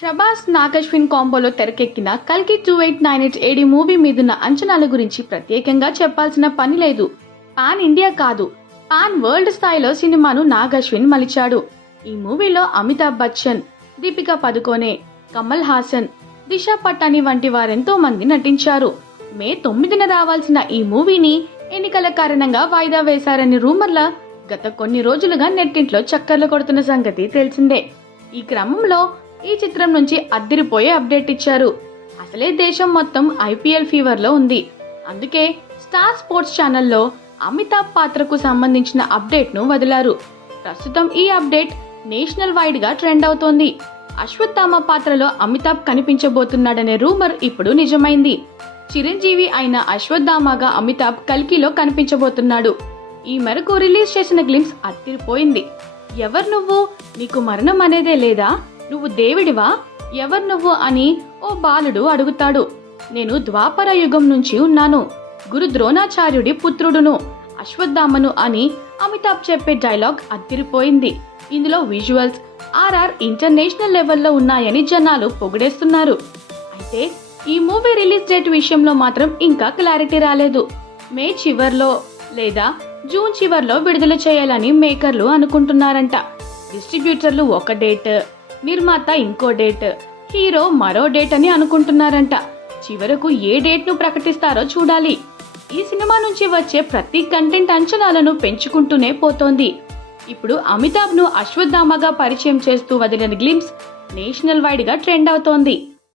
ప్రభాస్ నాగశ్విన్ కాంబోలో తెరకెక్కిన కల్కి two eight nine eight AD movie మీదున్న అంచనాల గురించి ప్రత్యేకంగా చెప్పాల్సిన పని లేదు. పాన్ ఇండియా కాదు. పాన్ వరల్డ్ స్థాయిలో సినిమాను నాగశ్విన్ మలిచాడు. ఈ మూవీలో అమితాబ్ బచ్చన్ దీపికా పదుకోనే కమల్ హాసన్ దిశా పటాని వంటి వారెంతో మంది నటించారు. మే తొమ్మిదిన రావాల్సిన ఈ మూవీని ఎన్నికల కారణంగా వాయిదా వేశారని రూమర్ల గత కొన్ని రోజులుగా నెట్టింట్లో చక్కర్లు కొడుతున్న సంగతి తెలిసిందే. ఈ క్రమంలో ఈ చిత్రం నుంచి అద్దిరిపోయే అప్డేట్ ఇచ్చారు. అసలే దేశం మొత్తం ఐపీఎల్ ఫీవర్లో ఉంది. అందుకే స్టార్ స్పోర్ట్స్ ఛానల్లో అమితాబ్ పాత్రకు సంబంధించిన అప్డేట్ను వదిలారు. ప్రస్తుతం ఈ అప్డేట్ నేషనల్ వైడ్గా ట్రెండ్ అవుతోంది. అశ్వత్థామ పాత్రలో అమితాబ్ కనిపించబోతున్నాడనే రూమర్ ఇప్పుడు నిజమైంది. చిరంజీవి అయిన అశ్వత్థామగా అమితాబ్ కల్కిలో కనిపించబోతున్నాడు. ఈ మేరకు రిలీజ్ చేసిన గ్లిమ్స్ అత్తిరిపోయింది. ఎవరు నువ్వు? నీకు మరణం అనేదే లేదా? నువ్వు దేవుడివా? ఎవరు నువ్వు అని ఓ బాలుడు అడుగుతాడు. నేను ద్వాపర యుగం నుంచి ఉన్నాను. గురు ద్రోణాచార్యుడి పుత్రుడును అశ్వత్థామను అని అమితాబ్ చెప్పే డైలాగ్ అత్తిరిపోయింది ఇందులో విజువల్స్ ఆర్ఆర్ ఇంటర్నేషనల్ లెవెల్లో ఉన్నాయని జనాలు పొగిడేస్తున్నారు. అయితే ఈ మూవీ రిలీజ్ డేట్ విషయంలో మాత్రం ఇంకా క్లారిటీ రాలేదు. మే చివర్లో లేదా జూన్ చివర్లో విడుదల చేయాలని మేకర్లు అనుకుంటున్నారంట. డిస్ట్రిబ్యూటర్లు ఒక డేట్ నిర్మాత ఇంకో డేట్. హీరో మరో డేట్ అని అనుకుంటున్నారంట. చివరకు ఏ డేట్ను ప్రకటిస్తారో చూడాలి. ఈ సినిమా నుంచి వచ్చే ప్రతి కంటెంట్ అంచనాలను పెంచుకుంటూనే పోతోంది. ఇప్పుడు అమితాబ్ను అశ్వత్థామగా పరిచయం చేస్తూ వదిలిన గ్లిమ్స్ నేషనల్ వైడ్గా ట్రెండ్ అవుతోంది.